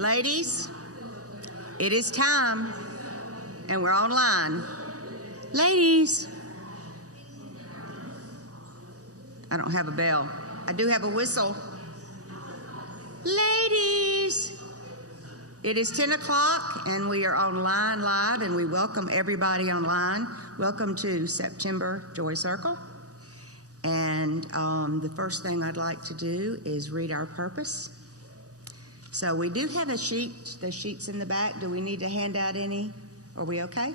Ladies, it is time, and we're online. Ladies, I don't have a bell. I do have a whistle. Ladies, it is 10 o'clock, and we are online live, and we welcome everybody online. Welcome to September Joy Circle. And the first thing I'd like to do is read our purpose. So we do have a sheet. The sheet's in the back. Do we need to hand out any? Are we okay?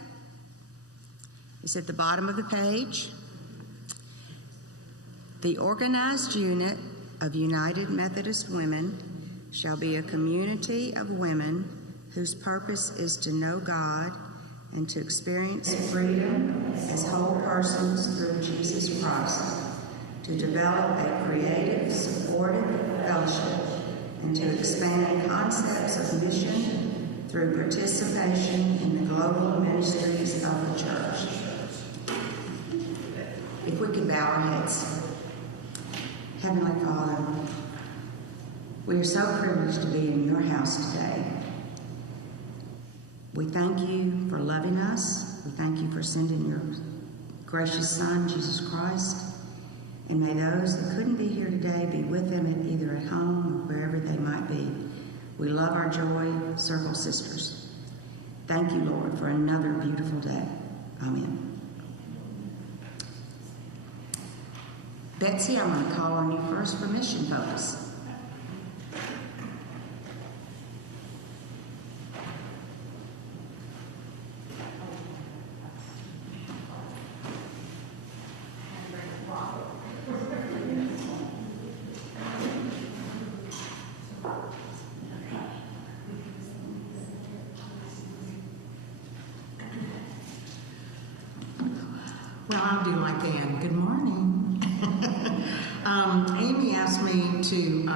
It's at the bottom of the page. The organized unit of United Methodist Women shall be a community of women whose purpose is to know God and to experience freedom as whole persons through Jesus Christ, to develop a creative, supportive fellowship, and to expand concepts of mission through participation in the global ministries of the church. If we could bow our heads. Heavenly Father, we are so privileged to be in your house today. We thank you for loving us. We thank you for sending your gracious Son, Jesus Christ. And may those that couldn't be here today be with them either at home or wherever they might be. We love our Joy Circle sisters. Thank you, Lord, for another beautiful day. Amen. Betsy, I'm going to call on you first for mission focus. Well, I'll do like Ann. Good morning. Amy asked me to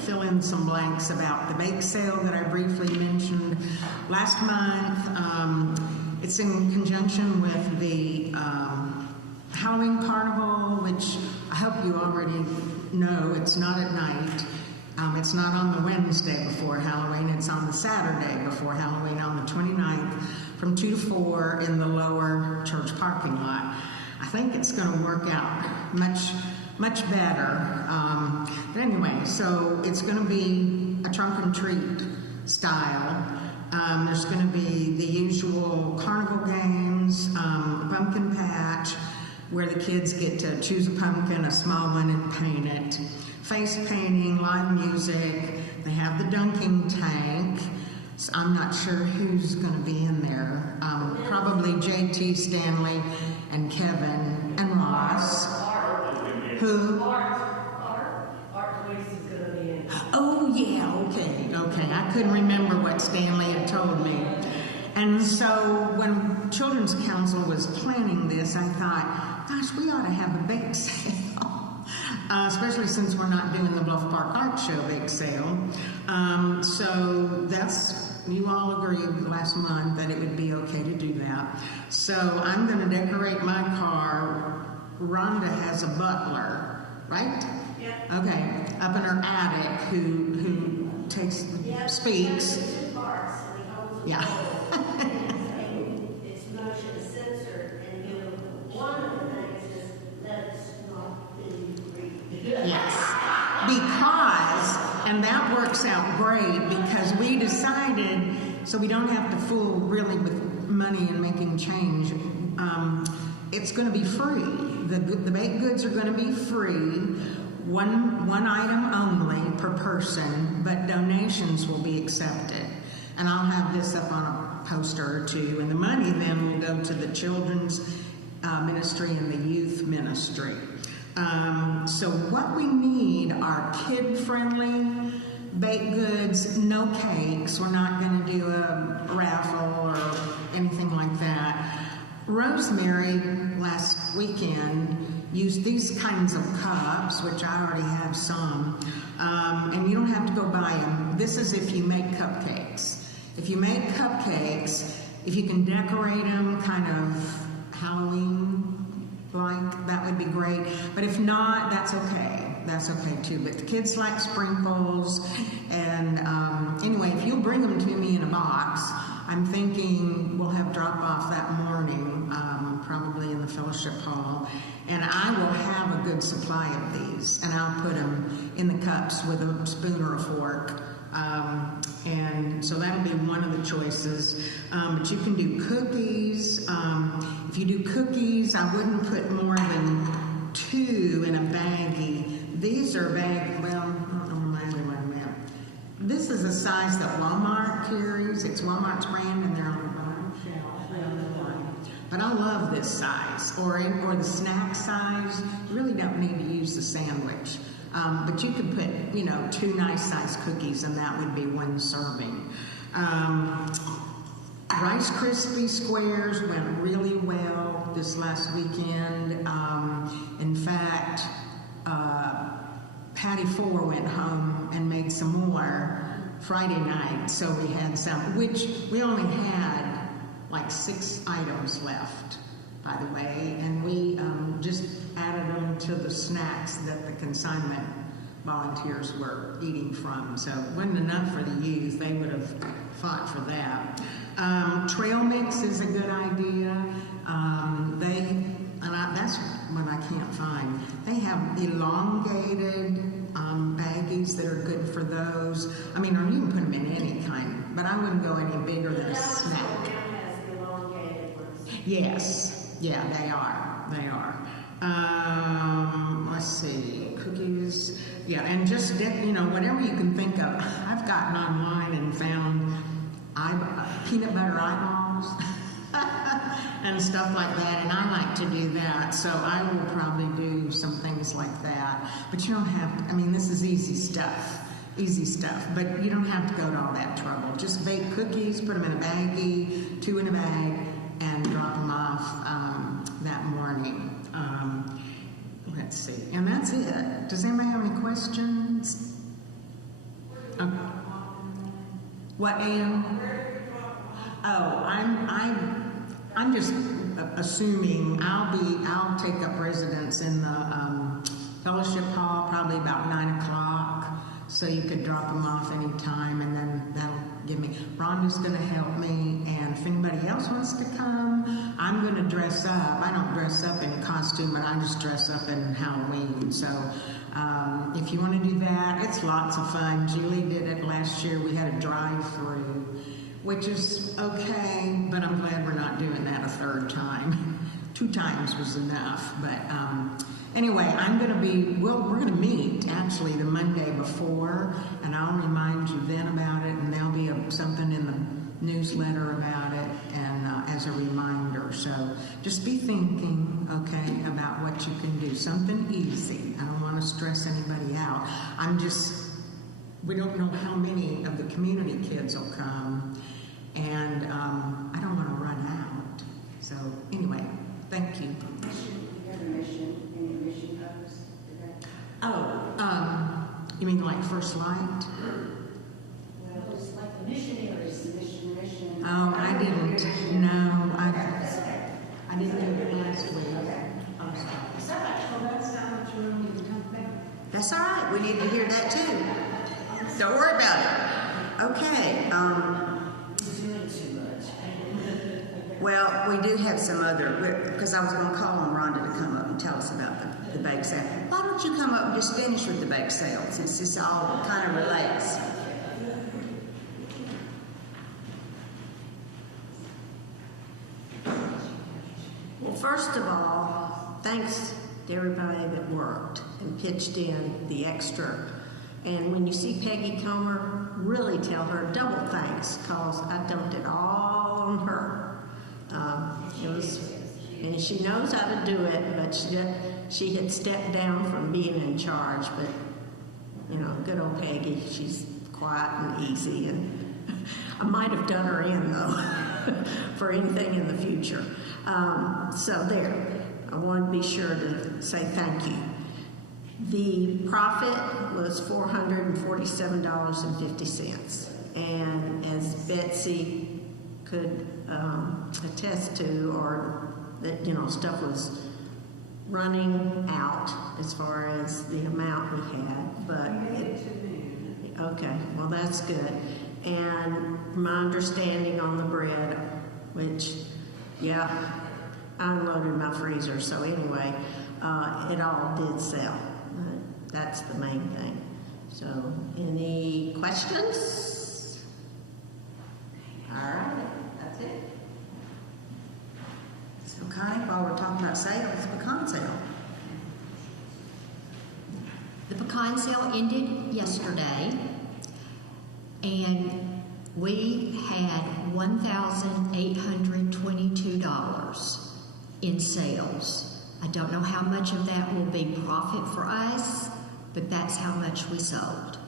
fill in some blanks about the bake sale that I briefly mentioned last month. It's in conjunction with the Halloween Carnival, which I hope you already know. It's not at night. It's not on the Wednesday before Halloween. It's on the Saturday before Halloween on the 29th from 2 to 4 in the lower church parking lot. I think it's going to work out much better. But anyway, so it's going to be a trunk and treat style. There's going to be the usual carnival games, pumpkin patch, where the kids get to choose a pumpkin, a small one, and paint it. Face painting, live music. They have the dunking tank. So I'm not sure who's going to be in there. Probably JT, Stanley, and Kevin, and Ross. Who? Art Place is going to be in. Oh, yeah, okay. I couldn't remember what Stanley had told me. And so when Children's Council was planning this, I thought, gosh, we ought to have a bake sale. Especially since we're not doing the Bluff Park Art Show bake sale. So you all agreed last month that it would be okay to do that. So I'm going to decorate my car. Rhonda has a butler, right? Yeah. Okay, up in her attic who speaks. Yeah. It's motion censored, and one of the things is let's not be greedy. Yes, and that works out great because we decided, so we don't have to fool really with money and making change. It's going to be free. The baked goods are going to be free, one item only per person, but donations will be accepted. And I'll have this up on a poster or two, and the money then will go to the children's ministry and the youth ministry. So what we need are kid-friendly baked goods, no cakes. We're not going to do a raffle or anything like that. Rosemary last weekend used these kinds of cups, which I already have some, and you don't have to go buy them. This is if you make cupcakes. If you make cupcakes, if you can decorate them kind of Halloween-like, that would be great. But if not, that's okay. That's okay too. But the kids like sprinkles. And anyway, if you'll bring them to me in a box, I'm thinking we'll have drop off that morning, probably in the fellowship hall. And I will have a good supply of these. And I'll put them in the cups with a spoon or a fork. And so that'll be one of the choices. But you can do cookies. If you do cookies, I wouldn't put more than 2 in a baggie. These are well, I don't know where my other one went. This is a size that Walmart carries. It's Walmart's brand, and they're on the bottom shelf. But I love this size, or the snack size. You really don't need to use the sandwich. But you could put, 2 nice size cookies, and that would be 1 serving. Rice Krispie squares went really well this last weekend. In fact, Patty 4 went home and made some more Friday night, so we had some, which we only had like 6 items left, by the way, and we just added them to the snacks that the consignment volunteers were eating from. So it wasn't enough for the youth. They would have fought for that. Trail mix is a good idea. That's what I can't find. They have elongated baggies that are good for those. I mean, or you can put them in any kind, but I wouldn't go any bigger than a snack. Yes, yeah, they are. Let's see, cookies, yeah, and just, whatever you can think of. I've gotten online and found peanut butter eyeballs and stuff like that, and I like to do that, so I will probably do some things like that. But you don't have to, this is easy stuff, but you don't have to go to all that trouble. Just bake cookies, put them in a baggie, 2 in a bag, and drop them off that morning. Let's see, and that's it. Does anybody have any questions? Okay. What, Ann? Oh, I'm just assuming I'll take up residence in the fellowship hall probably about 9 o'clock, so you could drop them off anytime, and then that'll give me. Rhonda's going to help me, and if anybody else wants to come, I'm going to dress up. I don't dress up in costume, but I just dress up in Halloween. So if you want to do that, it's lots of fun. Julie did it last year. We had a drive-through, which is okay, but I'm glad we're not doing that a 3rd time. 2 times was enough, but anyway, we're going to meet actually the Monday before, and I'll remind you then about it, and there'll be something in the newsletter about it, and as a reminder. So just be thinking, okay, about what you can do. Something easy. I don't want to stress anybody out. We don't know how many of the community kids will come, and I don't want to run out. So anyway, thank you. You mean like First Light? Well, it's like the missionaries, mission. Oh, I didn't. No, I didn't do it last week. I'm sorry. That's all right. We need to hear that too. Don't worry about it. Okay. Well, we do have some other, because I was going to call on Rhonda to come up and tell us about the bake sale. Why don't you come up and just finish with the bake sale, since this all kind of relates? Well, first of all, thanks to everybody that worked and pitched in the extra. And when you see Peggy Comer, really tell her double thanks, because I dumped it all on her. And she knows how to do it, but she had stepped down from being in charge. But, good old Peggy, she's quiet and easy. And I might have done her in, though, for anything in the future. So there, I want to be sure to say thank you. The profit was $447.50. And as Betsy could attest to, or that, stuff was running out as far as the amount we had, but okay, well that's good. And my understanding on the bread, which, yeah, I unloaded my freezer, so anyway, it all did sell. That's the main thing. So, any questions? All right, that's it. So Connie, while we're talking about sales, pecan sale. The pecan sale ended yesterday, and we had $1,822 in sales. I don't know how much of that will be profit for us, but that's how much we sold.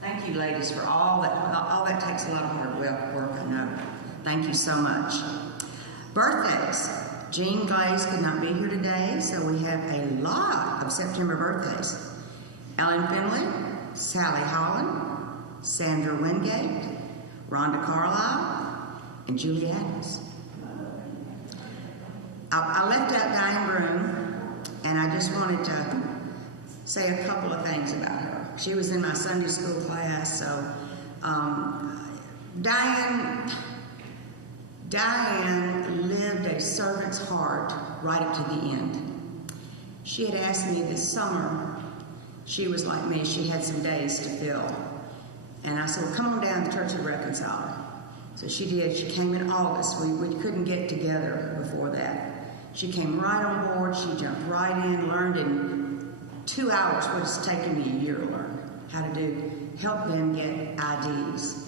Thank you, ladies, for all that. All that takes a lot of hard work, I know. Thank you so much. Birthdays. Jean Glaze could not be here today, so we have a lot of September birthdays. Ellen Finley, Sally Holland, Sandra Wingate, Rhonda Carlisle, and Julie Adams. I left out Diane Broom, and I just wanted to say a couple of things about her. She was in my Sunday school class, so Diane lived a servant's heart right up to the end. She had asked me this summer, she was like me, she had some days to fill. And I said, well, come on down to the Church of the Reconciler. So she did. She came in August. We couldn't get together before that. She came right on board. She jumped right in, learned in 2 hours what it's taken me a year to learn how to help them get IDs.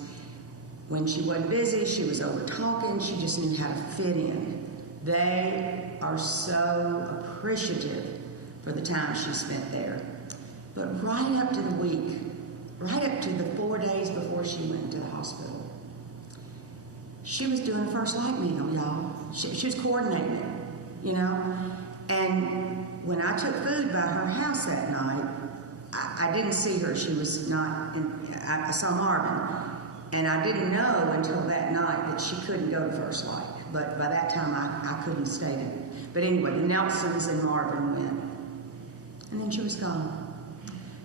When she wasn't busy, she was over talking. She just knew how to fit in. They are so appreciative for the time she spent there. But right up to the week, right up to the 4 days before she went to the hospital, she was doing a first light meal, y'all. She was coordinating it, you know. And when I took food by her house that night, I didn't see her. She was not I saw Marvin. And I didn't know until that night that she couldn't go to First Light. But by that time, I couldn't stay there. But anyway, the Nelsons and Marvin went. And then she was gone.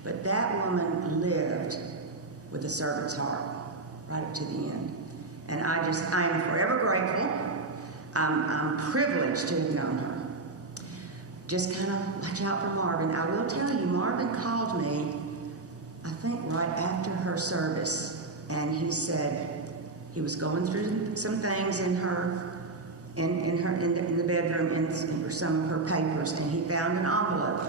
But that woman lived with a servant's heart right up to the end. And I am forever grateful. I'm privileged to have known her. Just kind of watch out for Marvin. I will tell you, Marvin called me, I think right after her service. And he said he was going through some things in the bedroom in some of her papers, and he found an envelope,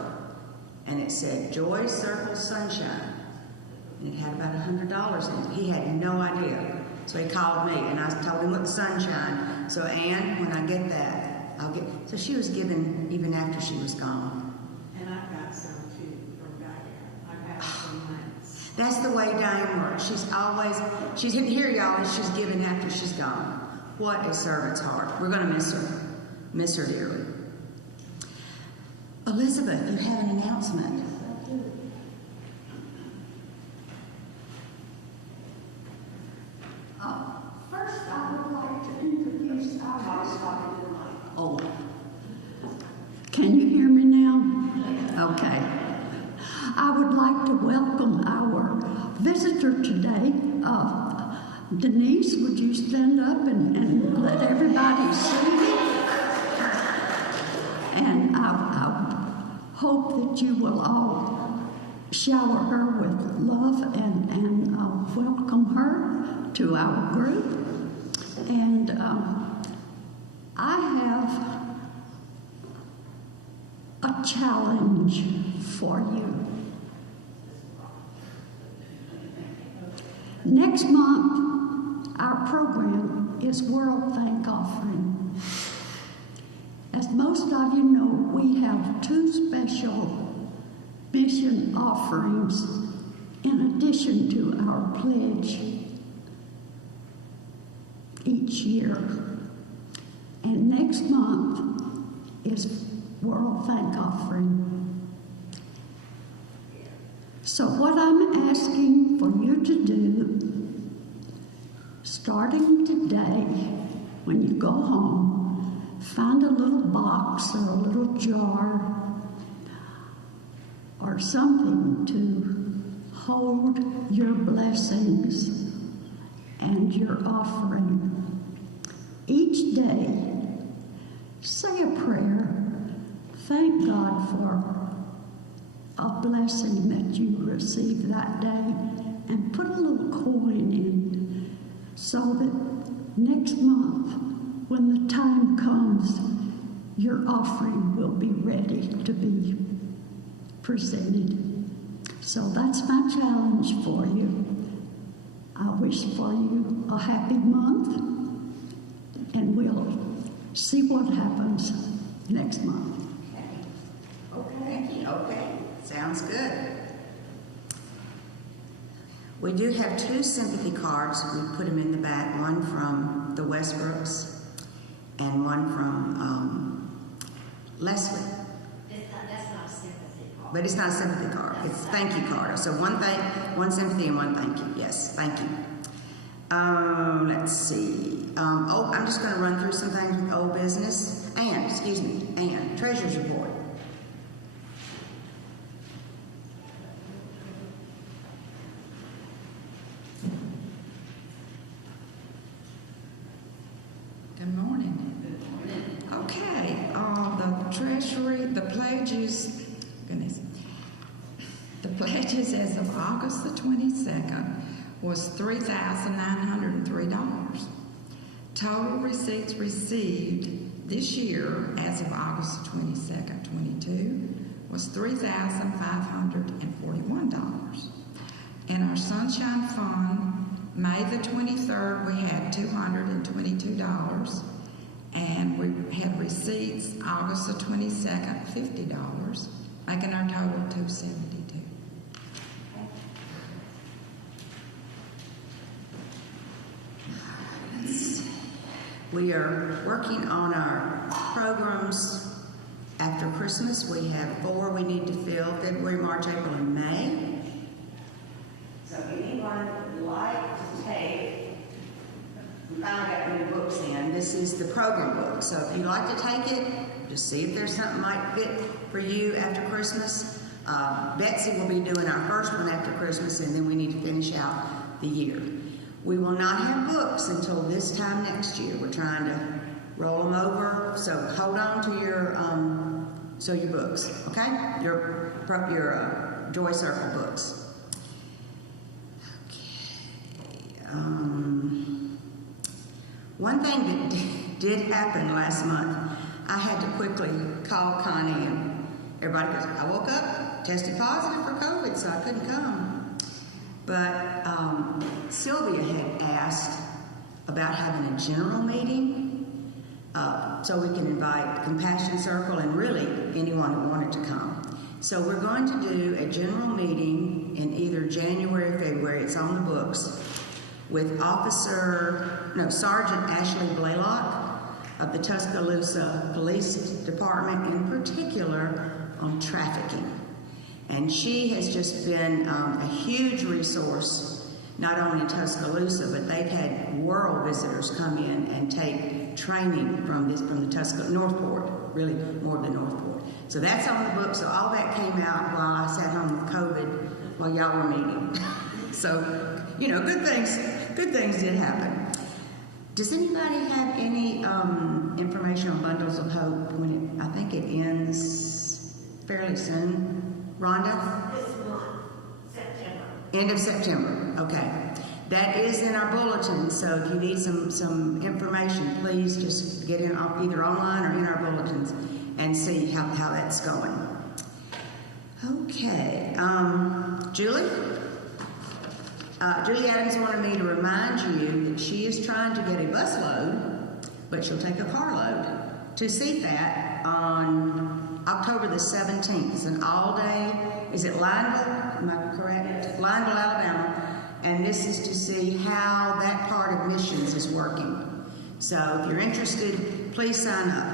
and it said Joy Circle Sunshine, and it had about $100 in it. He had no idea, so he called me, and I told him what the sunshine. So Ann, when I get that, I'll get. So she was given even after she was gone. And I've got some too from Diane. I've had some months. That's the way Diane works. She's here, y'all, and she's giving after she's gone. What a servant's heart. We're going to miss her dearly. Elizabeth, you have an announcement. First, I would like to introduce our host. Oh, Can you hear me now? Okay. I would like to welcome our visitor today. Denise, would you stand up and let everybody see you? And I hope that you will all shower her with love and welcome her to our group. And I have a challenge for you. Next month, our program is World Thank Offering. As most of you know, we have 2 special mission offerings in addition to our pledge each year. And next month is World Thank Offering. So what I'm asking for you to do, starting today, when you go home, find a little box or a little jar or something to hold your blessings and your offering. Each day, say a prayer. Thank God for a blessing that you received that day, and put a little coin in so that next month, when the time comes, your offering will be ready to be presented. So that's my challenge for you. I wish for you a happy month, and we'll see what happens next month. Okay. Sounds good. We do have 2 sympathy cards. We put them in the back, one from the Westbrooks and one from Leslie. That's not a sympathy card. But it's not a sympathy card. It's a thank you card. So one sympathy and one thank you. Yes, thank you. Let's see. I'm just going to run through some things with old business. Ann, Treasurer's report. Good morning. Okay, the Treasury, the pledges as of August the 22nd was $3,903. Total receipts received this year as of August the 22nd, 22 was $3,541. In our Sunshine Fund, May the 23rd, we had $222, and we had receipts August the 22nd, $50, making our total $272. We are working on our programs after Christmas. We have 4 we need to fill: February, March, April, and May. So anyone would like to take, we finally got new books in. This is the program book. So if you'd like to take it, just see if there's something might fit for you after Christmas. Betsy will be doing our first one after Christmas, and then we need to finish out the year. We will not have books until this time next year. We're trying to roll them over, so hold on to your books, okay? Your Joy Circle books. One thing that did happen last month, I had to quickly call Connie, and everybody goes, I woke up, tested positive for COVID, so I couldn't come. But Sylvia had asked about having a general meeting so we can invite Compassion Circle and really anyone who wanted to come. So we're going to do a general meeting in either January or February, it's on the books, with Sergeant Ashley Blaylock of the Tuscaloosa Police Department, in particular on trafficking. And she has just been a huge resource, not only in Tuscaloosa, but they've had world visitors come in and take training from the Northport, really more than Northport. So that's on the book. So all that came out while I sat home with COVID while y'all were meeting. So, good things did happen. Does anybody have any information on Bundles of Hope I think it ends fairly soon? Rhonda? This month, September. End of September, okay. That is in our bulletin, so if you need some information, please just get in either online or in our bulletins and see how that's going. Okay, Julie? Julie Adams wanted me to remind you that she is trying to get a bus load, but she'll take a carload to CFAT on October the 17th. It's an all-day, is it Lineville? Am I correct? Lineville, Alabama. And this is to see how that part of missions is working. So if you're interested, please sign up.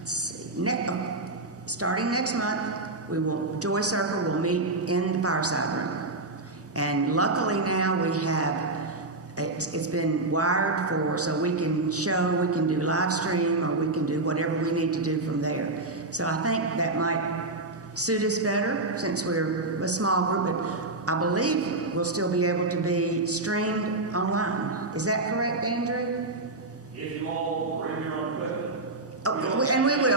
Let's see. Starting next month, Joy Circle will meet in the fireside room. And luckily now we have It's been wired for so we can show, we can do live stream, or we can do whatever we need to do from there. So I think that might suit us better since we're a small group, but I believe we'll still be able to be streamed online. Is that correct, Andrew? If you all bring your own equipment. Oh, and we will.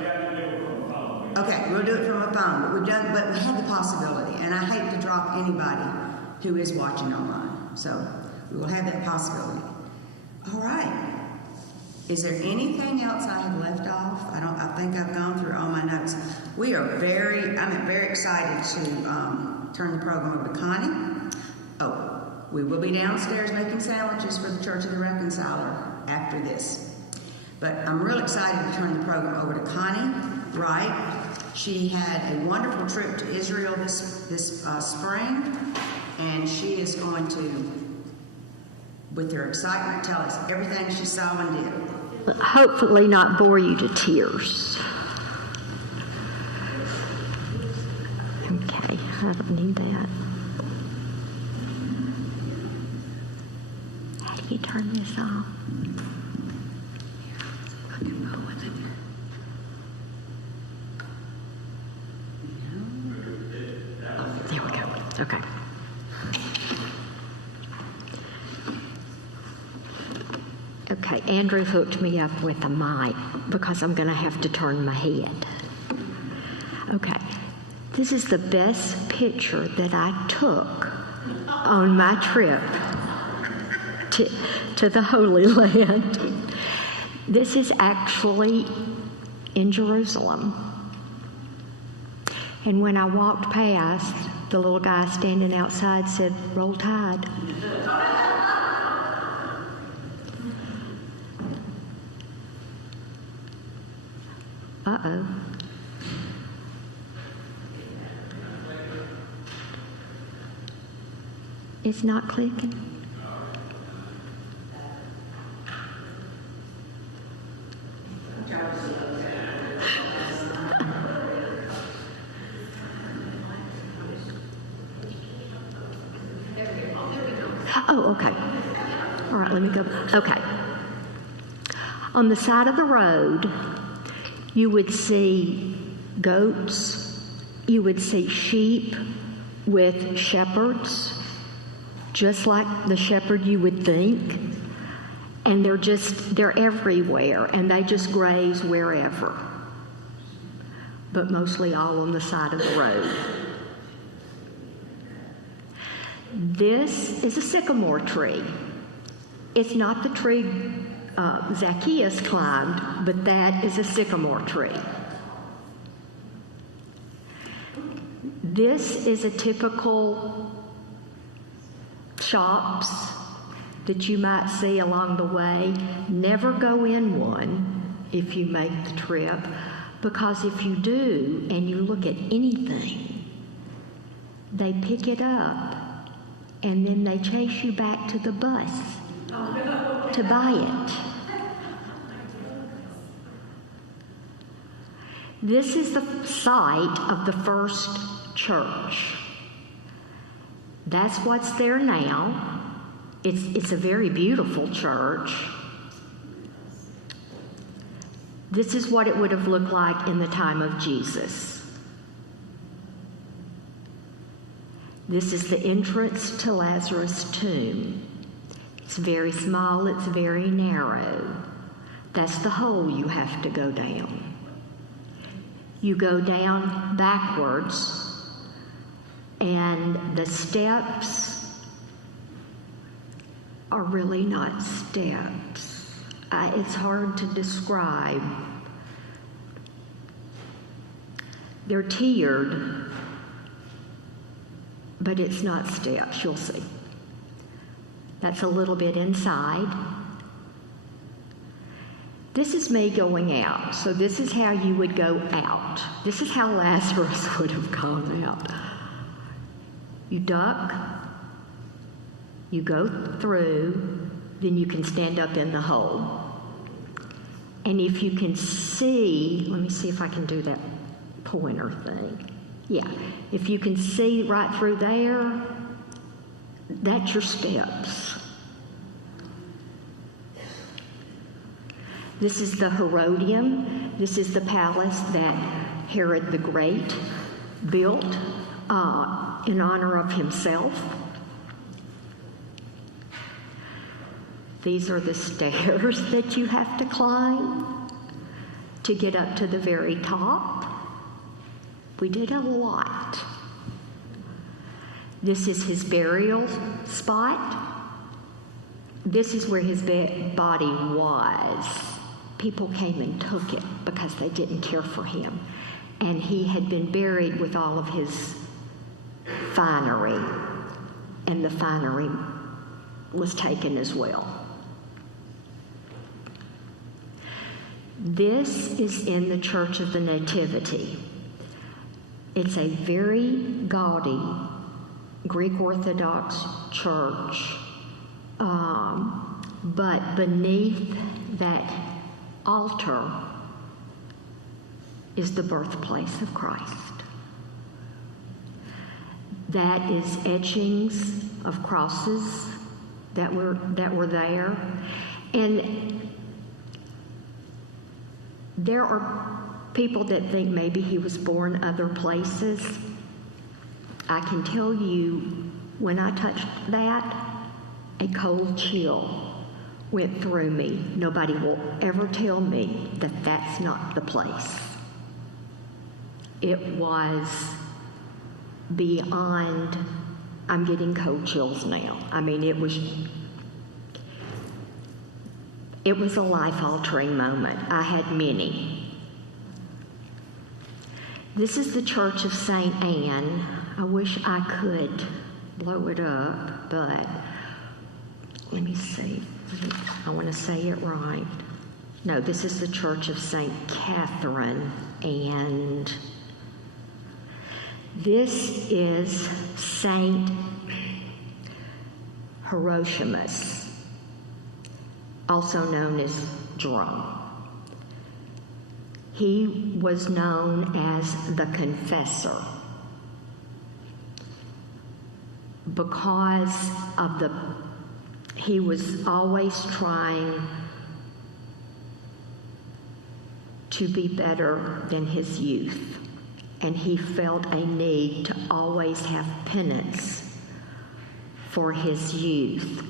Yeah, you do it from a phone. Okay, we'll do it from a phone, but we have the possibility, and I hate to drop anybody who is watching online. So we will have that possibility. All right. Is there anything else I have left off? I think I've gone through all my notes. I'm very excited to turn the program over to Connie. Oh, we will be downstairs making sandwiches for the Church of the Reconciler after this. But I'm real excited to turn the program over to Connie Wright. She had a wonderful trip to Israel this spring, and she is going to, with her excitement, tell us everything she saw and did. Hopefully not bore you to tears. Okay, I don't need that. How do you turn this off? There we go. Okay. Okay, Andrew hooked me up with a mic because I'm going to have to turn my head. Okay, this is the best picture that I took on my trip to the Holy Land. This is actually in Jerusalem. And when I walked past, the little guy standing outside said, "Roll Tide." Uh-oh. It's not clicking. Oh, okay. All right, let me go. Okay. On the side of the road, you would see goats, you would see sheep with shepherds, just like the shepherd you would think, and they're everywhere, and they just graze wherever, but mostly all on the side of the road. This is a sycamore tree. It's not the tree Zacchaeus climbed, but that is a sycamore tree. This is a typical shops that you might see along the way. Never go in one if you make the trip, because if you do and you look at anything, they pick it up and then they chase you back to the bus to buy it. This is the site of the first church. That's what's there now. It's a very beautiful church. This is what it would have looked like in the time of Jesus. This is the entrance to Lazarus' tomb. It's very small, it's very narrow. That's the hole you have to go down. You go down backwards, and the steps are really not steps. It's hard to describe. They're tiered, but it's not steps, you'll see. That's a little bit inside. This is me going out. So this is how you would go out. This is how Lazarus would have gone out. You duck, you go through, then you can stand up in the hole. And if you can see, let me see if I can do that pointer thing. Yeah, if you can see right through there, That's your steps. This is the Herodium. This is the palace that Herod the Great built in honor of himself. These are the stairs that you have to climb to get up to the very top. We did a lot. This is his burial spot. This is where his body was. People came and took it because they didn't care for him. And he had been buried with all of his finery. And the finery was taken as well. This is in the Church of the Nativity. It's a very gaudy Greek Orthodox church, but beneath that altar is the birthplace of Christ. That is etchings of crosses that were there, and there are people that think maybe he was born other places. I can tell you, when I touched that, a cold chill went through me. Nobody will ever tell me that that's not the place. It was beyond, I'm getting cold chills now. I mean, it was a life-altering moment. I had many. This is the Church of St. Anne. I wish I could blow it up, but let me see. I want to say it right. No, this is the Church of St. Catherine, and this is St. Hieronymus, also known as Jerome. He was known as the Confessor because of he was always trying to be better than his youth, and he felt a need to always have penance for his youth.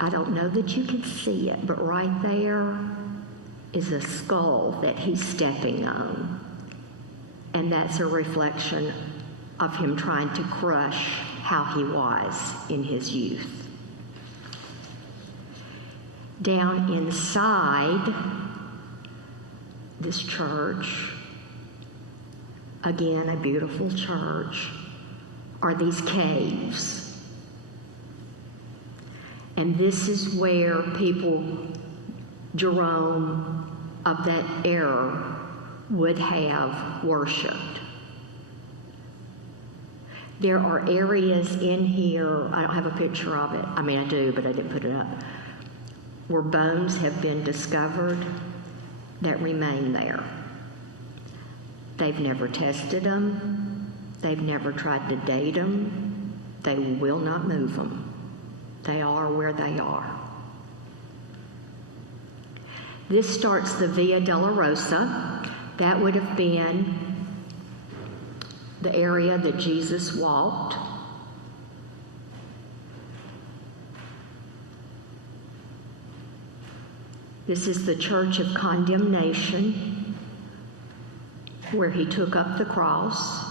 I don't know that you can see it, but right there is a skull that he's stepping on, and that's a reflection of him trying to crush how he was in his youth. Down inside this church, again a beautiful church, are these caves. And this is where people, Jerome of that era, would have worshipped. There are areas in here, I don't have a picture of it. I mean, I do, but I didn't put it up, where bones have been discovered that remain there. They've never tested them. They've never tried to date them. They will not move them. They are where they are. This starts the Via Dolorosa. That would have been the area that Jesus walked. This is the Church of Condemnation, where he took up the cross.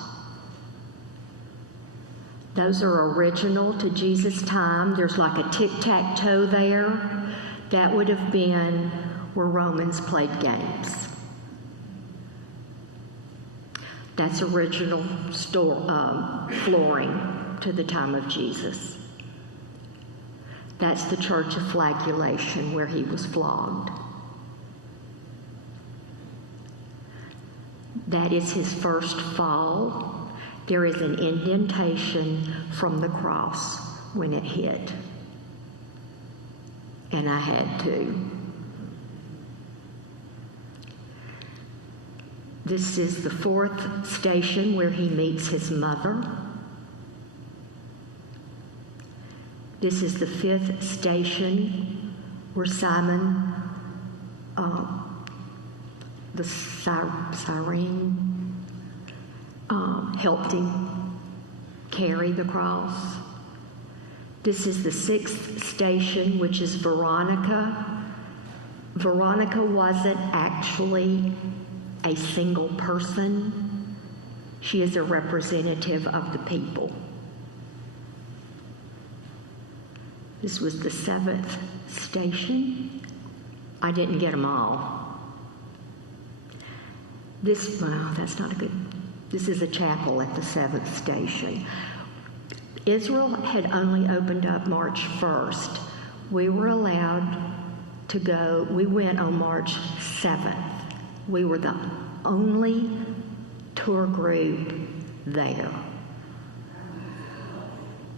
Those are original to Jesus' time. There's like a tic-tac-toe there. That would have been where Romans played games. That's original flooring to the time of Jesus. That's the Church of Flagellation, where he was flogged. That is his first fall. There is an indentation from the cross when it hit. And I had to. This is the fourth station where he meets his mother. This is the 5th station where Simon, the Cyrene, helped him carry the cross. This is the 6th station, which is Veronica. Veronica wasn't actually a single person. She is a representative of the people. This was the 7th station. I didn't get them all. This is a chapel at the 7th station. Israel had only opened up March 1st. We were allowed to go, we went on March 7th. We were the only tour group there.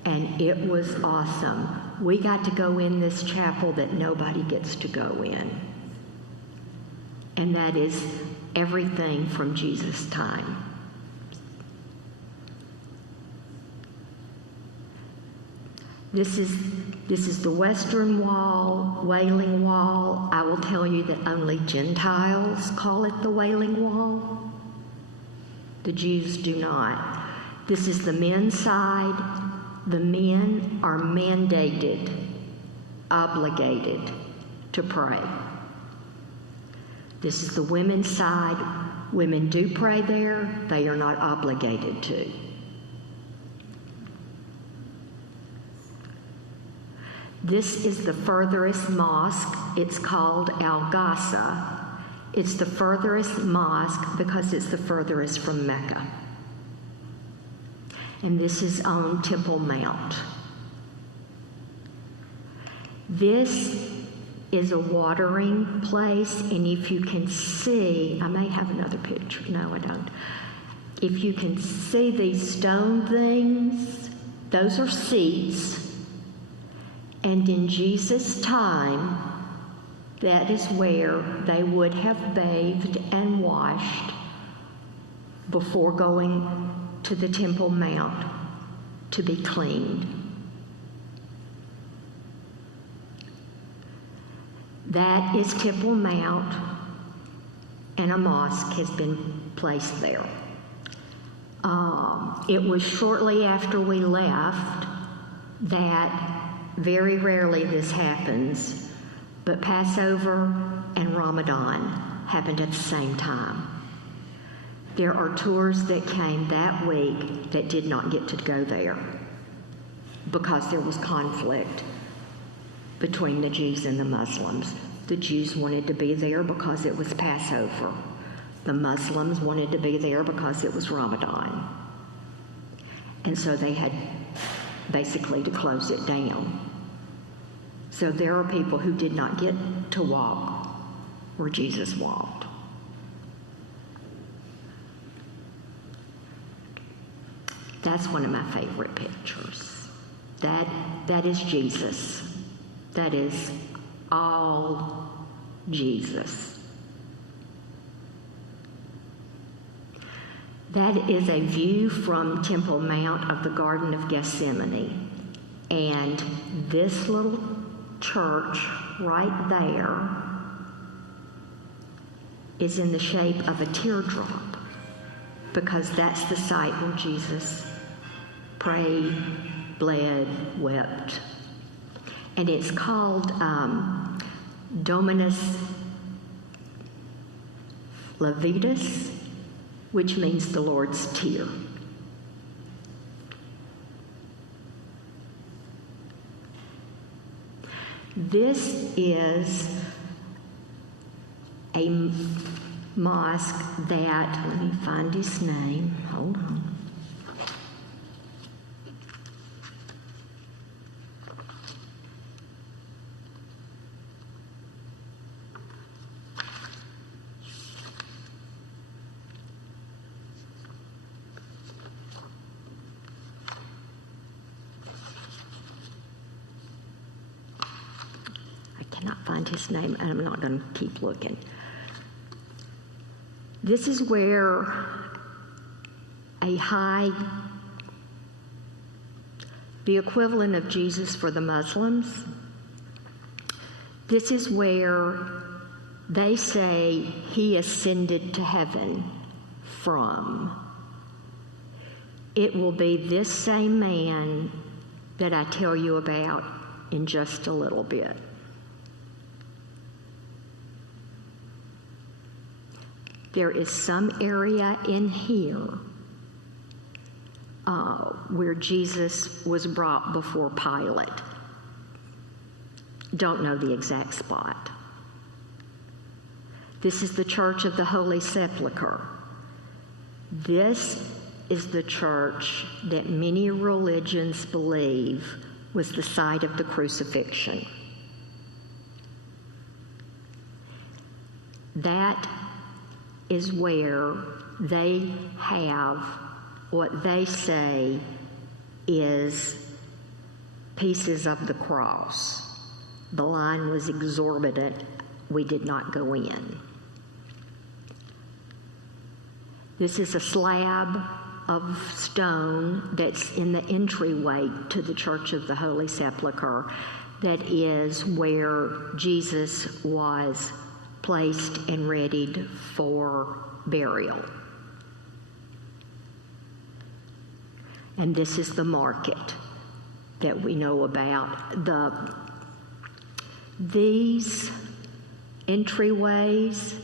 And it was awesome. We got to go in this chapel that nobody gets to go in. And that is everything from Jesus' time. This is the Western Wall, Wailing Wall. I will tell you that only Gentiles call it the Wailing Wall. The Jews do not. This is the men's side. The men are mandated, obligated to pray. This is the women's side. Women do pray there. They are not obligated to. This is the furthest mosque. It's called Al-Ghassa. It's the furthest mosque because it's the furthest from Mecca. And this is on Temple Mount. This is a watering place, and if you can see, I may have another picture. No, I don't. If you can see these stone things, those are seats. And in Jesus' time, that is where they would have bathed and washed before going to the Temple Mount to be cleaned. That is Temple Mount, and a mosque has been placed there. It was shortly after we left that very rarely this happens, but Passover and Ramadan happened at the same time. There are tours that came that week that did not get to go there because there was conflict between the Jews and the Muslims. The Jews wanted to be there because it was Passover. The Muslims wanted to be there because it was Ramadan. And so they had basically to close it down. So there are people who did not get to walk where Jesus walked. That's one of my favorite pictures. That is Jesus. That is all Jesus. That is a view from Temple Mount of the Garden of Gethsemane. And this little church right there is in the shape of a teardrop because that's the site where Jesus prayed, bled, wept. And it's called Dominus Levitas, which means the Lord's tear. This is a mosque that, let me find his name, hold on. Cannot find his name, and I'm not going to keep looking. This is where a high the equivalent of Jesus for the Muslims. This is where they say he ascended to heaven from. It will be this same man that I tell you about in just a little bit. There is some area in here where Jesus was brought before Pilate. Don't know the exact spot. This is the Church of the Holy Sepulcher. This is the church that many religions believe was the site of the crucifixion. That is where they have what they say is pieces of the cross. The line was exorbitant. We did not go in. This is a slab of stone that's in the entryway to the Church of the Holy Sepulcher. That is where Jesus was placed and readied for burial. And this is the market that we know about. These entryways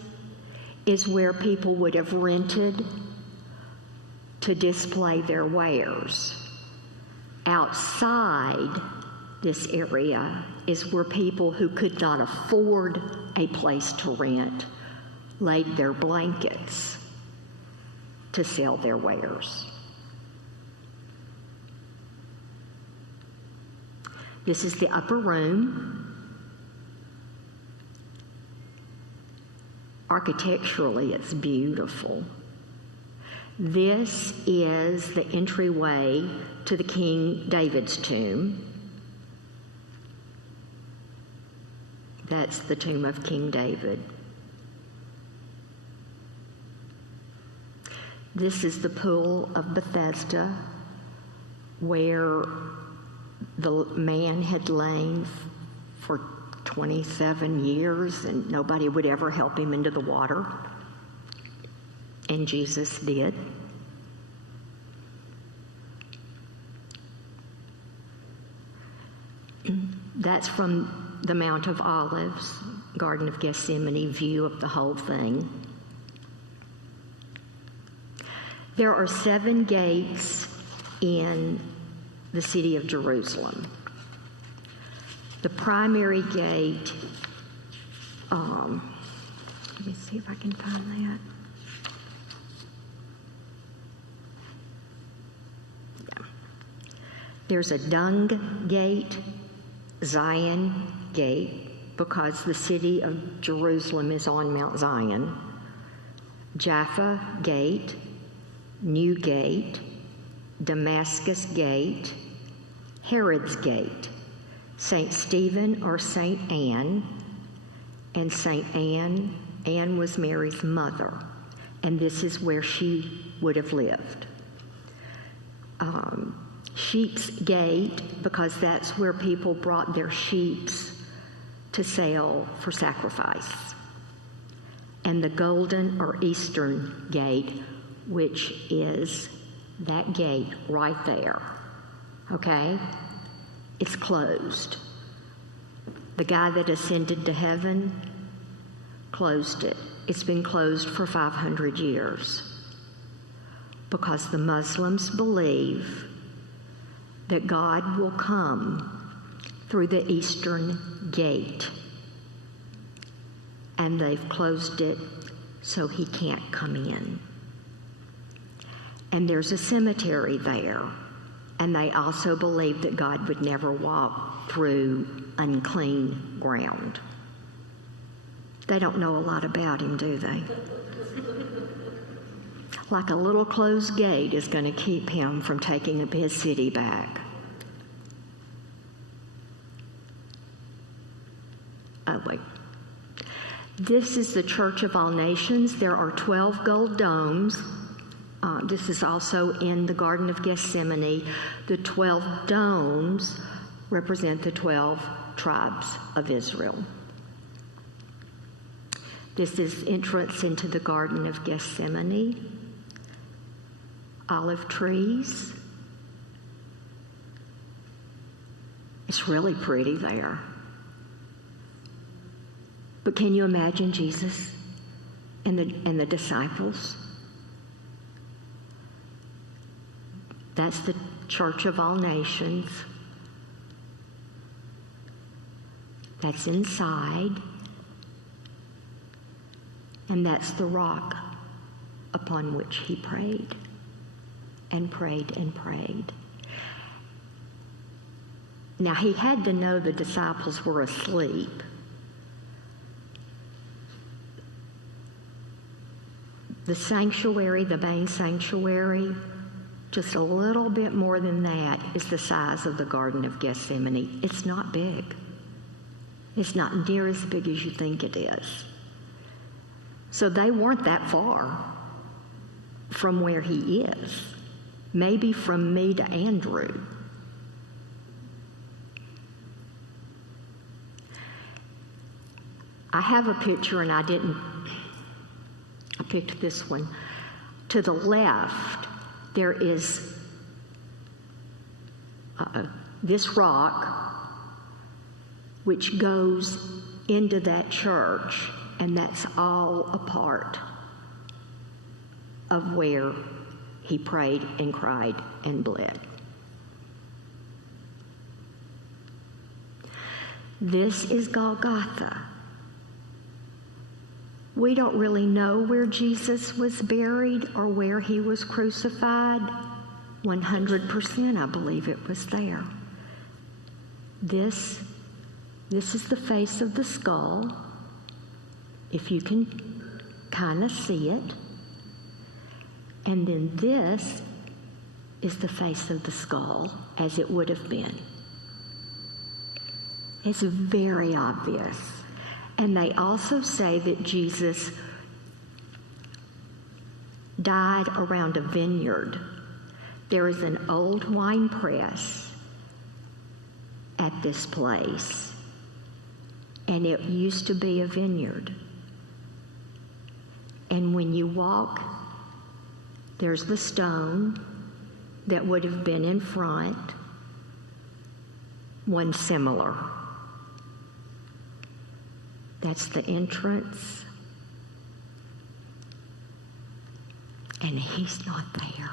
is where people would have rented to display their wares. Outside this area is where people who could not afford a place to rent laid their blankets to sell their wares. This is the upper room. Architecturally, it's beautiful. This is the entryway to the King David's tomb. That's the tomb of King David. This is the pool of Bethesda, where the man had lain for 27 years and nobody would ever help him into the water. And Jesus did. That's from the Mount of Olives, Garden of Gethsemane view of the whole thing. There are 7 gates in the city of Jerusalem. The primary gate, let me see if I can find that. Yeah. There's a Dung gate, Zion gate, because the city of Jerusalem is on Mount Zion, Jaffa gate, New gate, Damascus gate, Herod's gate, St. Stephen or St. Anne, and St. Anne was Mary's mother, and this is where she would have lived. Sheep's Gate, because that's where people brought their sheeps to sell for sacrifice. And the Golden or Eastern Gate, which is that gate right there, okay? It's closed. The guy that ascended to heaven closed it. It's been closed for 500 years because the Muslims believe that God will come through the Eastern Gate, and they've closed it so he can't come in. And there's a cemetery there. And they also believe that God would never walk through unclean ground. They don't know a lot about him, do they? Like a little closed gate is going to keep him from taking his city back. Oh, wait. This is the Church of All Nations. There are 12 gold domes this is also in the Garden of Gethsemane. The 12 domes represent the 12 tribes of Israel. This is entrance into the Garden of Gethsemane. Olive trees. It's really pretty there. But can you imagine Jesus and the disciples? That's the church of all nations. That's inside. And that's the rock upon which he prayed and prayed and prayed. Now, he had to know the disciples were asleep. The sanctuary, the main sanctuary, just a little bit more than that is the size of the Garden of Gethsemane. It's not big. It's not near as big as you think it is. So they weren't that far from where he is. Maybe from me to Andrew. I have a picture, and I picked this one. To the left, there is this rock, which goes into that church, and that's all a part of where he prayed and cried and bled. This is Golgotha. We don't really know where Jesus was buried or where he was crucified. 100%, I believe it was there. This is the face of the skull, if you can kind of see it. And then this is the face of the skull as it would have been. It's very obvious. And they also say that Jesus died around a vineyard. There is an old wine press at this place, and it used to be a vineyard. And when you walk, there's the stone that would have been in front, one similar. That's the entrance. And he's not there.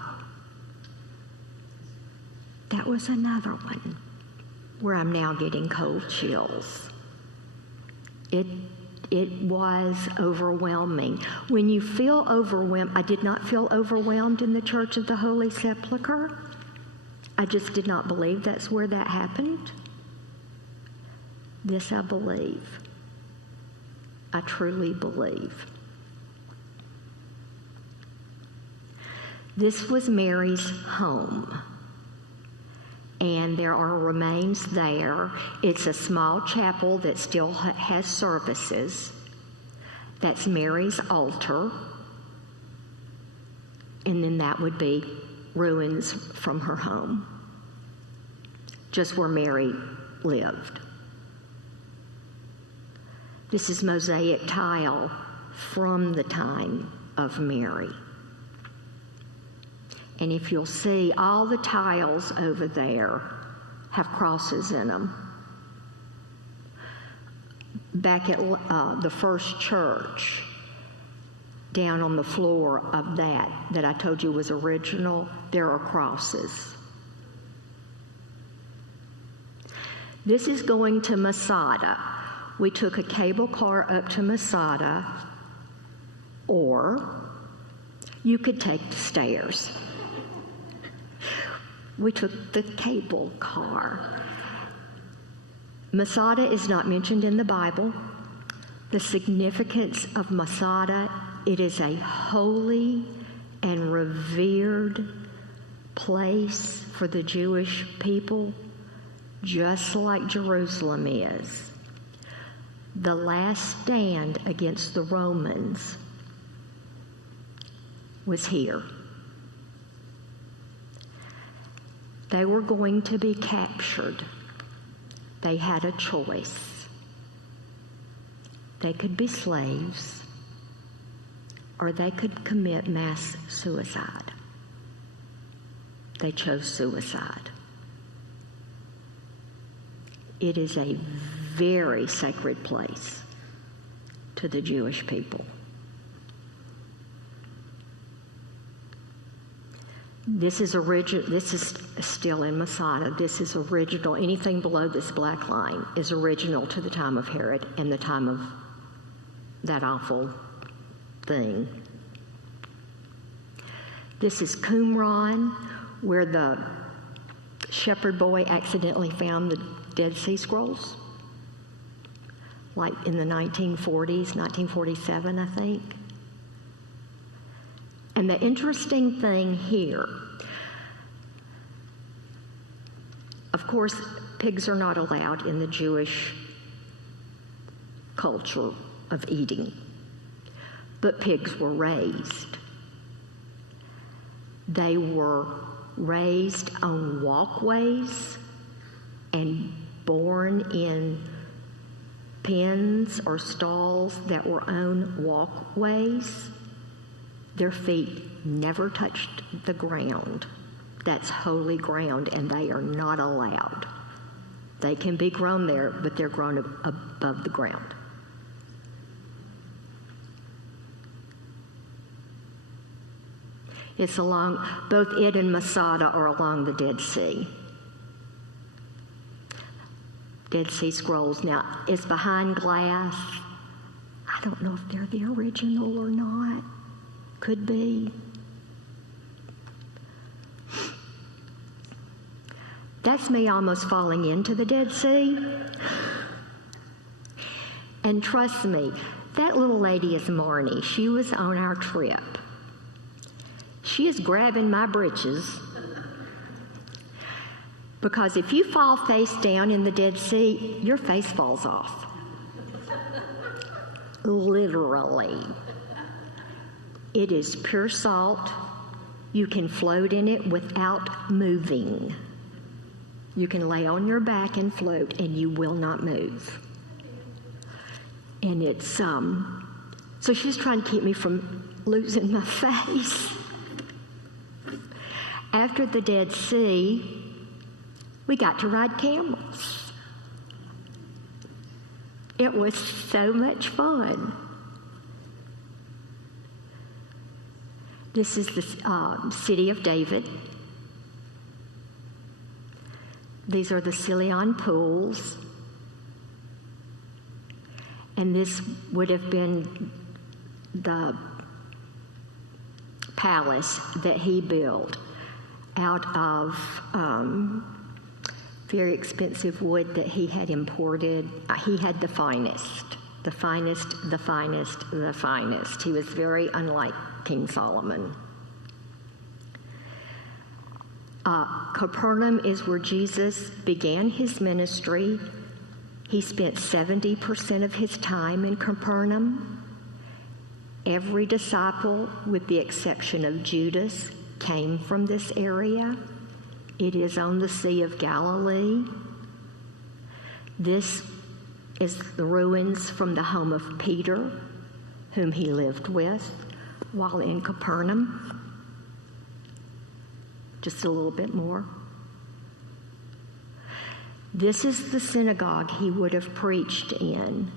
That was another one where I'm now getting cold chills. It was overwhelming. When you feel overwhelmed, I did not feel overwhelmed in the Church of the Holy Sepulcher. I just did not believe that's where that happened. This I believe. I truly believe. This was Mary's home, and there are remains there. It's a small chapel that still has services. That's Mary's altar, and then that would be ruins from her home, just where Mary lived. This is mosaic tile from the time of Mary. And if you'll see, all the tiles over there have crosses in them. Back at the first church, down on the floor of that I told you was original, there are crosses. This is going to Masada. We took a cable car up to Masada, or you could take the stairs. We took the cable car. Masada is not mentioned in the Bible. The significance of Masada, it is a holy and revered place for the Jewish people, just like Jerusalem is. The last stand against the Romans was here. they were going to be captured, they had a choice. They could be slaves, or they could commit mass suicide. They chose suicide. It is a very sacred place to the Jewish people. This is still in Masada. This is original. Anything below this black line is original to the time of Herod and the time of that awful thing. This is Qumran, where the shepherd boy accidentally found the Dead Sea Scrolls, like in the 1940s, 1947, I think. And the interesting thing here, of course, pigs are not allowed in the Jewish culture of eating, but pigs were raised. They were raised on walkways and born in pens or stalls that were on walkways. Their feet never touched the ground. That's holy ground, and they are not allowed. They can be grown there, but they're grown above the ground. It's along, both it and Masada are along the Dead Sea. Dead Sea Scrolls. Now, it's behind glass. I don't know if they're the original or not. Could be. That's me almost falling into the Dead Sea. And trust me, that little lady is Marnie. She was on our trip. She is grabbing my britches, because if you fall face down in the Dead Sea, your face falls off. Literally. It is pure salt. You can float in it without moving. You can lay on your back and float, and you will not move. And it's, so she's trying to keep me from losing my face. After the Dead Sea, we got to ride camels. It was so much fun. This is the city of David. These are the Siloam pools. And this would have been the palace that he built out of very expensive wood that he had imported. He had the finest. He was very unlike King Solomon. Capernaum is where Jesus began his ministry. He spent 70% of his time in Capernaum. Every disciple, with the exception of Judas, came from this area. It is on the Sea of Galilee. This is the ruins from the home of Peter, whom he lived with while in Capernaum. Just a little bit more. This is the synagogue he would have preached in.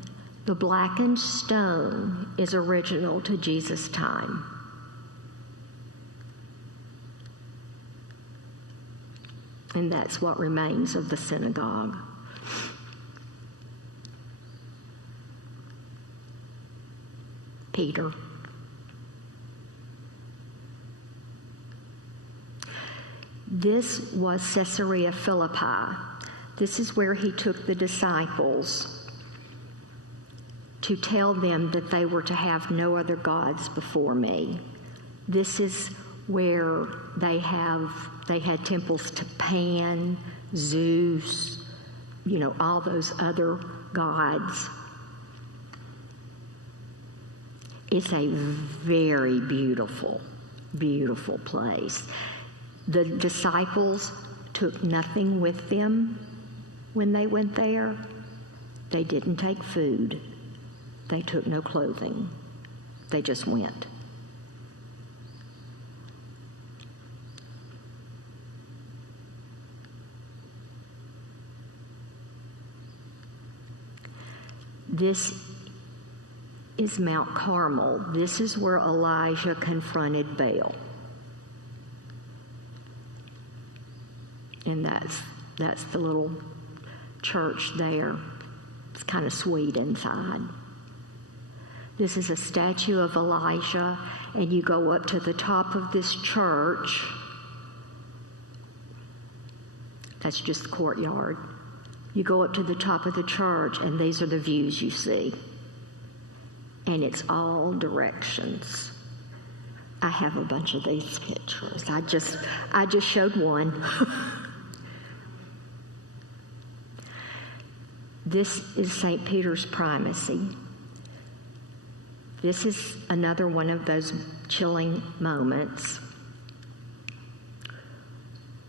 The blackened stone is original to Jesus' time. And that's what remains of the synagogue. Peter. This was Caesarea Philippi. This is where he took the disciples to tell them that they were to have no other gods before me. This is where they had temples to Pan, Zeus, all those other gods. It's a very beautiful, beautiful place. The disciples took nothing with them when they went there. They didn't take food. They took no clothing. They just went. This is Mount Carmel. This is where Elijah confronted Baal. And that's the little church there. It's kind of sweet inside. This is a statue of Elijah, and you go up to the top of this church. That's just the courtyard. You go up to the top of the church, and these are the views you see. And it's all directions. I have a bunch of these pictures. I just showed one. This is St. Peter's Primacy. This is another one of those chilling moments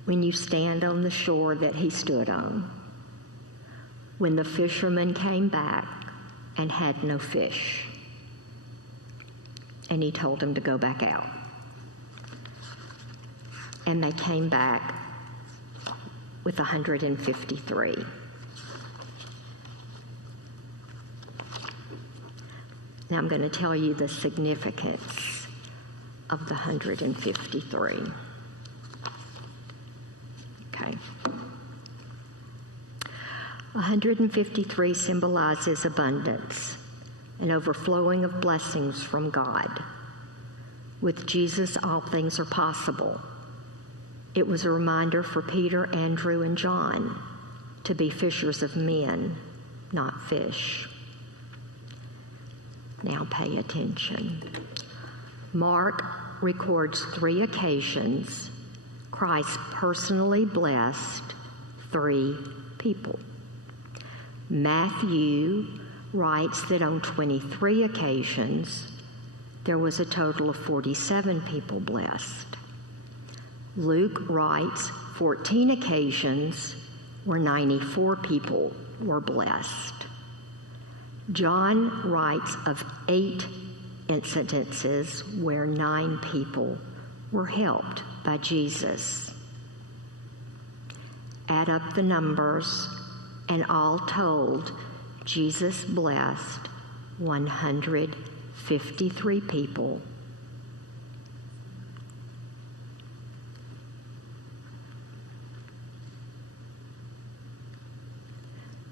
when you stand on the shore that he stood on, when the fishermen came back and had no fish, and he told them to go back out. And they came back with 153. Now I'm going to tell you the significance of the 153. Okay. 153 symbolizes abundance, an overflowing of blessings from God. With Jesus, all things are possible. It was a reminder for Peter, Andrew, and John to be fishers of men, not fish. Now pay attention. Mark records 3 occasions Christ personally blessed 3 people. Matthew writes that on 23 occasions there was a total of 47 people blessed. Luke writes 14 occasions where 94 people were blessed. John writes of 8 incidences where 9 people were helped by Jesus. Add up the numbers, and all told, Jesus blessed 153 people.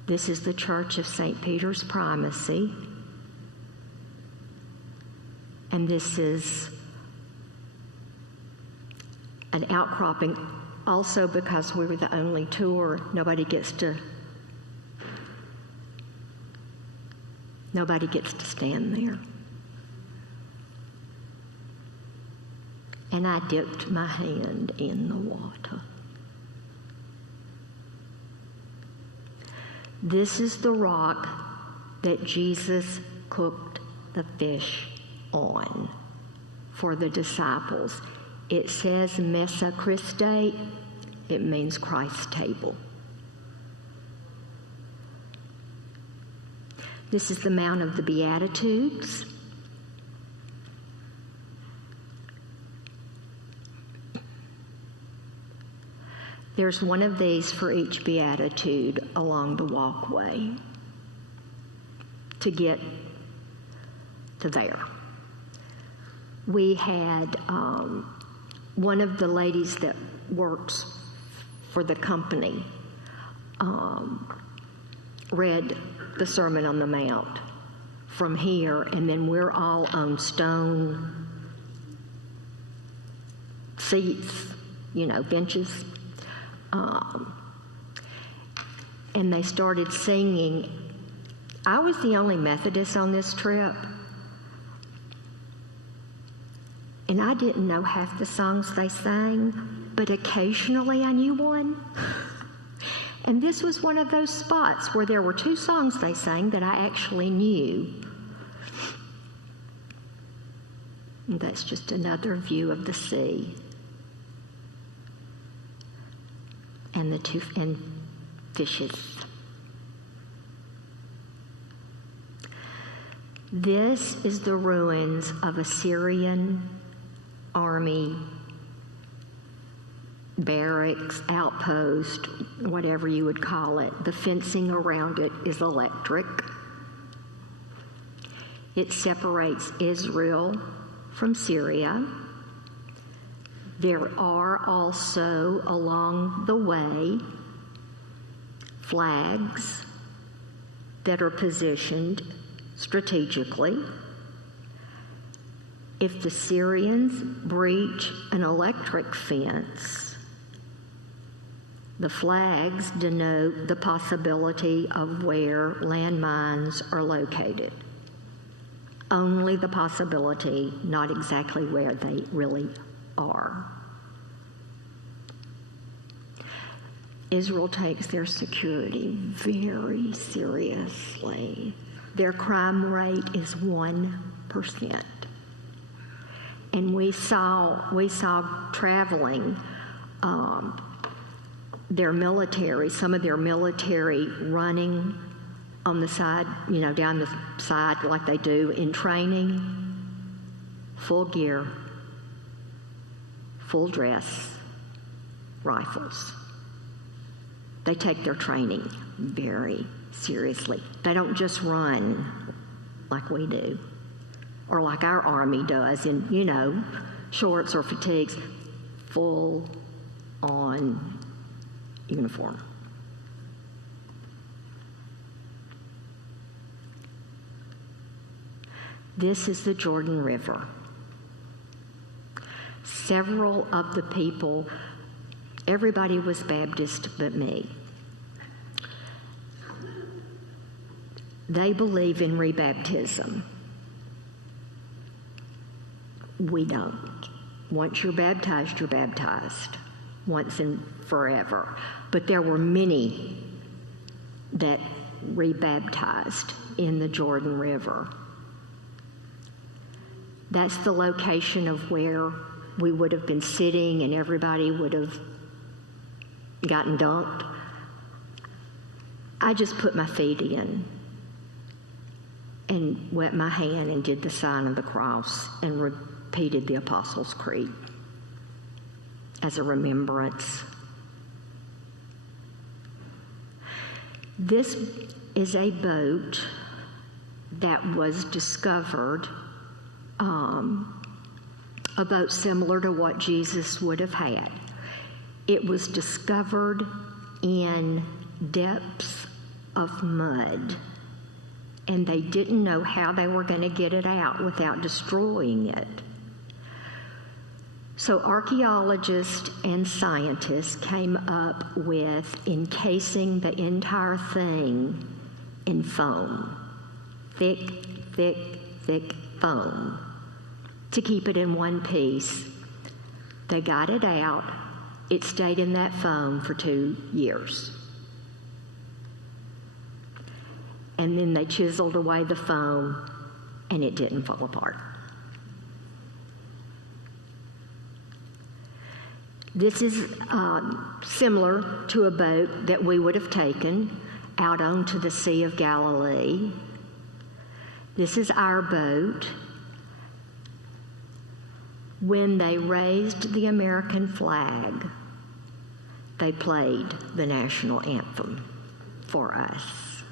This is the Church of St. Peter's Primacy, and this is an outcropping also because we were the only tour. Nobody gets to stand there. And I dipped my hand in the water. This is the rock that Jesus cooked the fish on for the disciples. It says Mesa Christe. It means Christ's table. This is the Mount of the Beatitudes. There's one of these for each beatitude along the walkway to get to there. We had one of the ladies that works for the company read the Sermon on the Mount from here, and then we're all on stone seats, benches. And they started singing. I was the only Methodist on this trip, and I didn't know half the songs they sang, but occasionally I knew one. And this was one of those spots where there were 2 songs they sang that I actually knew. And that's just another view of the sea. and the 2 fishes. This is the ruins of a Syrian army barracks, outpost, whatever you would call it. The fencing around it is electric. It separates Israel from Syria. There are also along the way flags that are positioned strategically. If the Syrians breach an electric fence, the flags denote the possibility of where landmines are located. Only the possibility, not exactly where they really are. Israel takes their security very seriously. Their crime rate is 1%. And we saw traveling their military, some of their military running on the side, down the side like they do in training, full gear, full dress, rifles. They take their training very seriously. They don't just run like we do, or like our Army does in, shorts or fatigues, full on uniform. This is the Jordan River. Several of the people, everybody was Baptist but me. They believe in rebaptism. We don't. Once you're baptized, you're baptized. Once and forever. But there were many that rebaptized in the Jordan River. That's the location of where we would have been sitting and everybody would have gotten dunked. I just put my feet in and wet my hand and did the sign of the cross and repeated the Apostles' Creed as a remembrance. This is a boat that was discovered, a boat similar to what Jesus would have had. It was discovered in depths of mud, and they didn't know how they were going to get it out without destroying it. So archaeologists and scientists came up with encasing the entire thing in foam, thick, thick, thick foam, to keep it in one piece. They got it out. It stayed in that foam for 2 years. And then they chiseled away the foam, and it didn't fall apart. This is similar to a boat that we would have taken out onto the Sea of Galilee. This is our boat. When they raised the American flag, they played the national anthem for us.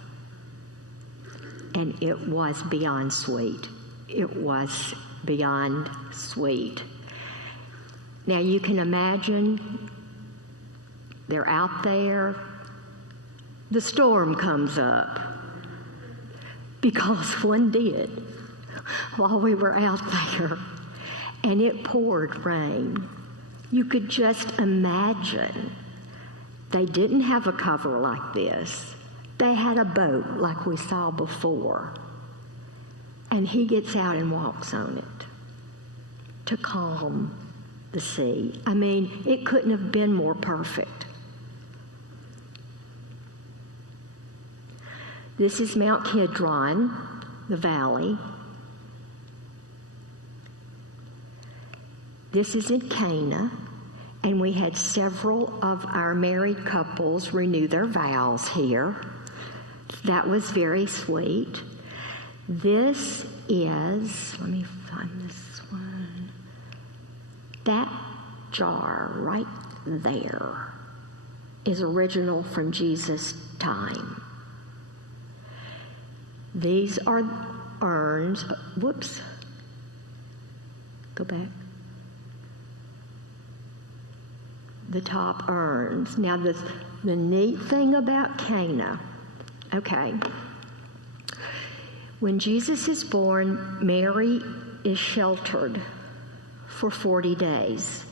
And it was beyond sweet. It was beyond sweet. Now you can imagine they're out there, the storm comes up, because one did while we were out there, and it poured rain. You could just imagine. They didn't have a cover like this. They had a boat like we saw before, and he gets out and walks on it to calm the sea. I mean, it couldn't have been more perfect. This is Mount Kidron, the valley. This is in Cana, And we had several of our married couples renew their vows here. That was very sweet. This is, let me find this one. That jar right there is original from Jesus' time. These are urns. Whoops. Go back. The top urns. Now, the neat thing about Cana, okay, when Jesus is born, Mary is sheltered for 40 days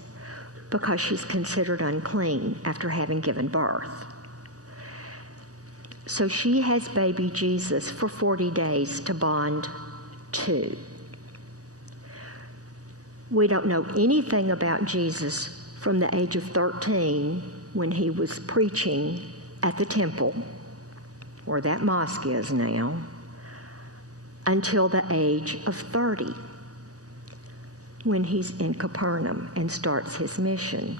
because she's considered unclean after having given birth. So she has baby Jesus for 40 days to bond to. We don't know anything about Jesus from the age of 13 when he was preaching at the temple, where that mosque is now, until the age of 30, when he's in Capernaum and starts his mission.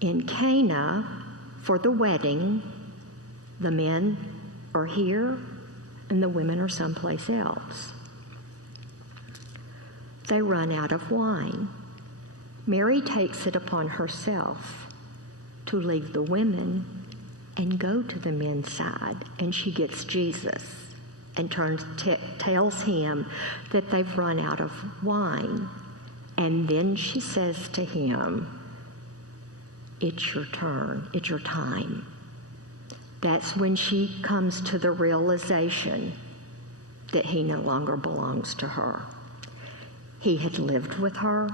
In Cana, for the wedding, the men are here and the women are someplace else. They run out of wine. Mary takes it upon herself to leave the women and go to the men's side, and she gets Jesus and tells him that they've run out of wine. And then she says to him, "It's your turn, it's your time." That's when she comes to the realization that he no longer belongs to her. He had lived with her.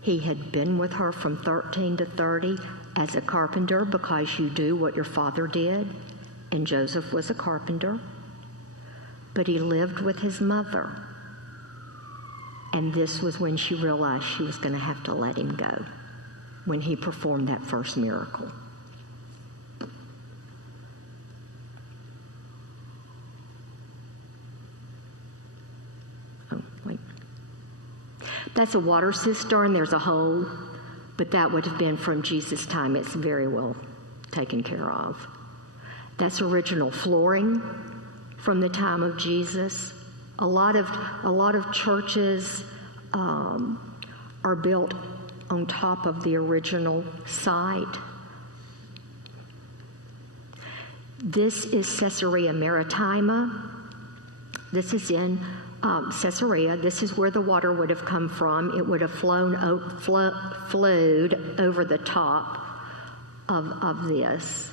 He had been with her from 13 to 30 as a carpenter, because you do what your father did, and Joseph was a carpenter. But he lived with his mother. And this was when she realized she was going to have to let him go, when he performed that first miracle. Oh, wait. That's a water cistern. There's a hole, but that would have been from Jesus' time. It's very well taken care of. That's original flooring from the time of Jesus. A lot of churches are built on top of the original site. This is Caesarea Maritima. This is in Caesarea. This is where the water would have come from. It would have flowed over the top of this.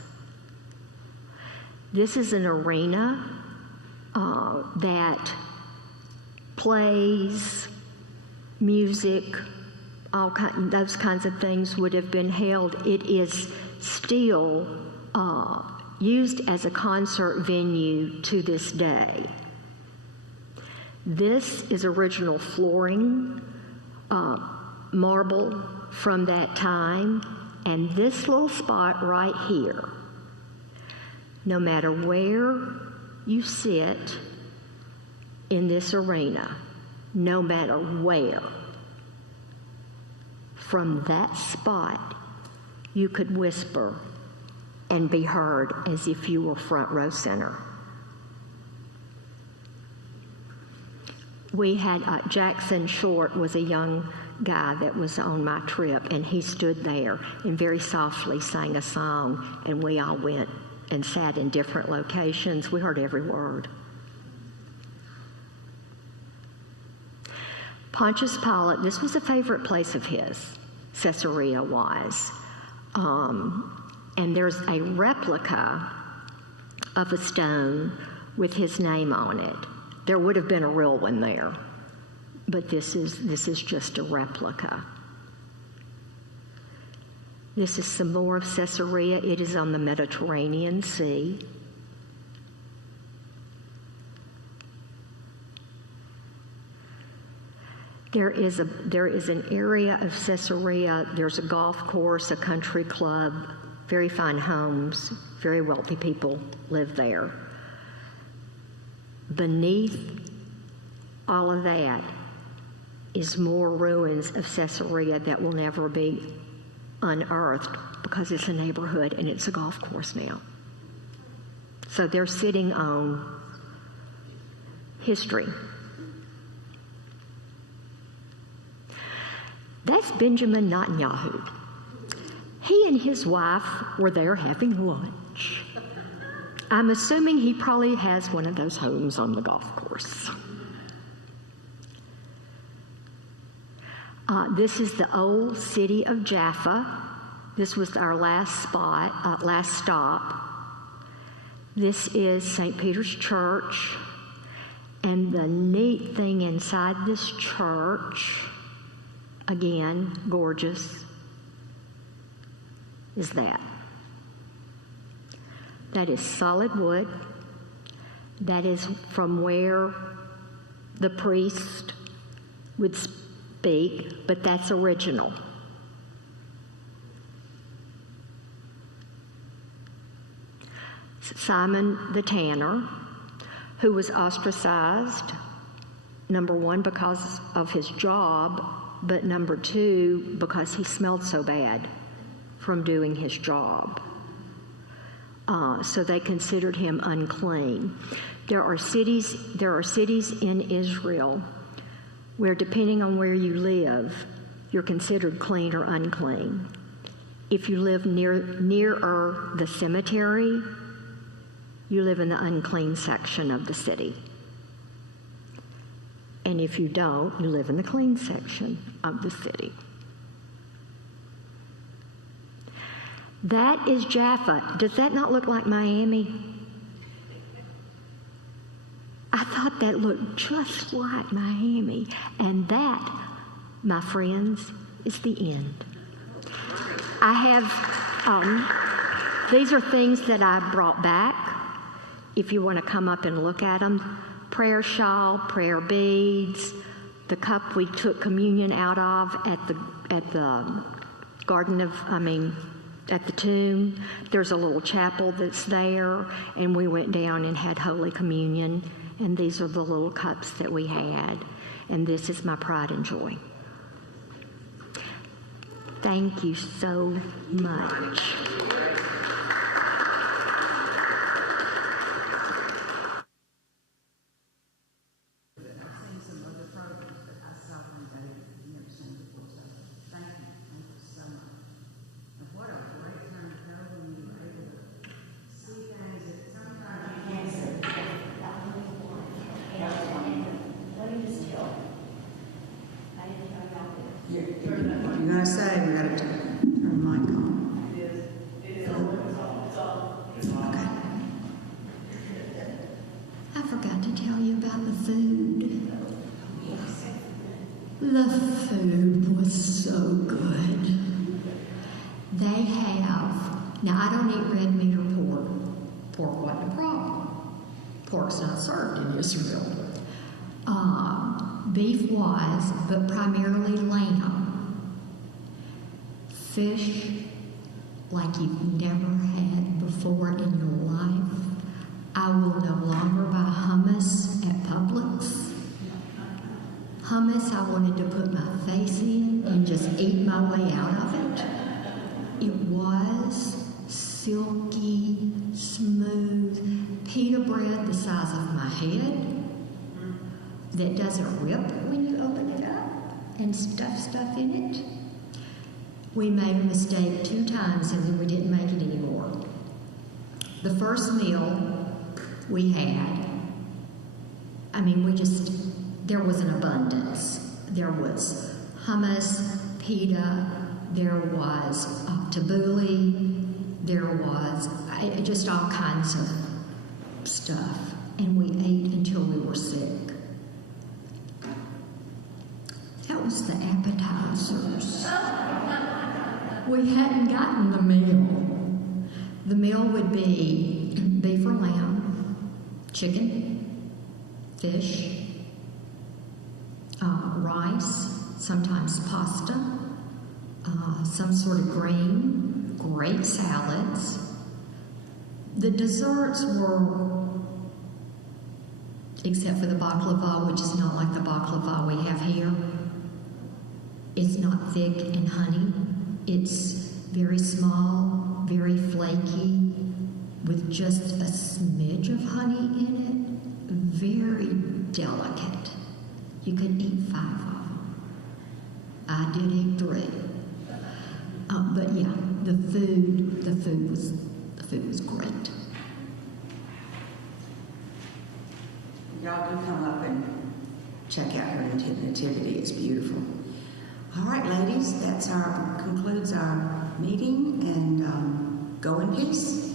This is an arena that plays, music, those kinds of things would have been held. It is still used as a concert venue to this day. This is original flooring, marble from that time, and this little spot right here, no matter where you sit in this arena, no matter where, from that spot you could whisper and be heard as if you were front row center. We had Jackson Short was a young guy that was on my trip, and he stood there and very softly sang a song, and we all went and sat in different locations. We heard every word. Pontius Pilate, this was a favorite place of his, Caesarea was. And there's a replica of a stone with his name on it. There would have been a real one there, but this is just a replica. This is some more of Caesarea. It is on the Mediterranean Sea. There is an area of Caesarea. There's a golf course, a country club, very fine homes, very wealthy people live there. Beneath all of that is more ruins of Caesarea that will never be unearthed because it's a neighborhood and it's a golf course now. So they're sitting on history. That's Benjamin Netanyahu. He and his wife were there having lunch. I'm assuming he probably has one of those homes on the golf course. This is the old city of Jaffa. This was our last stop. This is St. Peter's Church. And the neat thing inside this church, again, gorgeous, is that. That is solid wood. That is from where the priest would speak, but that's original. Simon the tanner, who was ostracized, number one, because of his job, but number two, because he smelled so bad from doing his job. So they considered him unclean. There are cities in Israel where, depending on where you live, you're considered clean or unclean. If you live nearer the cemetery, you live in the unclean section of the city. And if you don't, you live in the clean section of the city. That is Jaffa. Does that not look like Miami? I thought that looked just like Miami. And that, my friends, is the end. I have, these are things that I brought back. If you want to come up and look at them, prayer shawl, prayer beads, the cup we took communion out of at the garden of, at the tomb. There's a little chapel that's there, and we went down and had Holy Communion, and these are the little cups that we had, and this is my pride and joy. Thank you so much. You're going to say we got to turn the mic on. Okay. I forgot to tell you about the food. The food was so good. They have, now I don't eat red meat or pork. Pork wasn't a problem. Pork's not served in Israel. Beef was, but primarily lamb. Fish like you've never had before in your life. I will no longer buy hummus at Publix. Hummus I wanted to put my face in and just eat my way out of it. It was silky, smooth, pita bread the size of my head that doesn't rip when you open it up and stuff in it. We made a mistake 2 times and then we didn't make it anymore. The first meal we had, there was an abundance. There was hummus, pita, there was tabbouleh, there was just all kinds of stuff. And we ate until we were sick. That was the appetizers. We hadn't gotten the meal. The meal would be beef or lamb, chicken, fish, rice, sometimes pasta, some sort of green, great salads. The desserts were, except for the baklava, which is not like the baklava we have here, It's not thick and honey. It's very small, very flaky, with just a smidge of honey in it. Very delicate. You could eat 5 of them. I did eat 3. But yeah, the food was great. Y'all do come up and check out her nativity. It's beautiful. All right, ladies, concludes our meeting, and go in peace.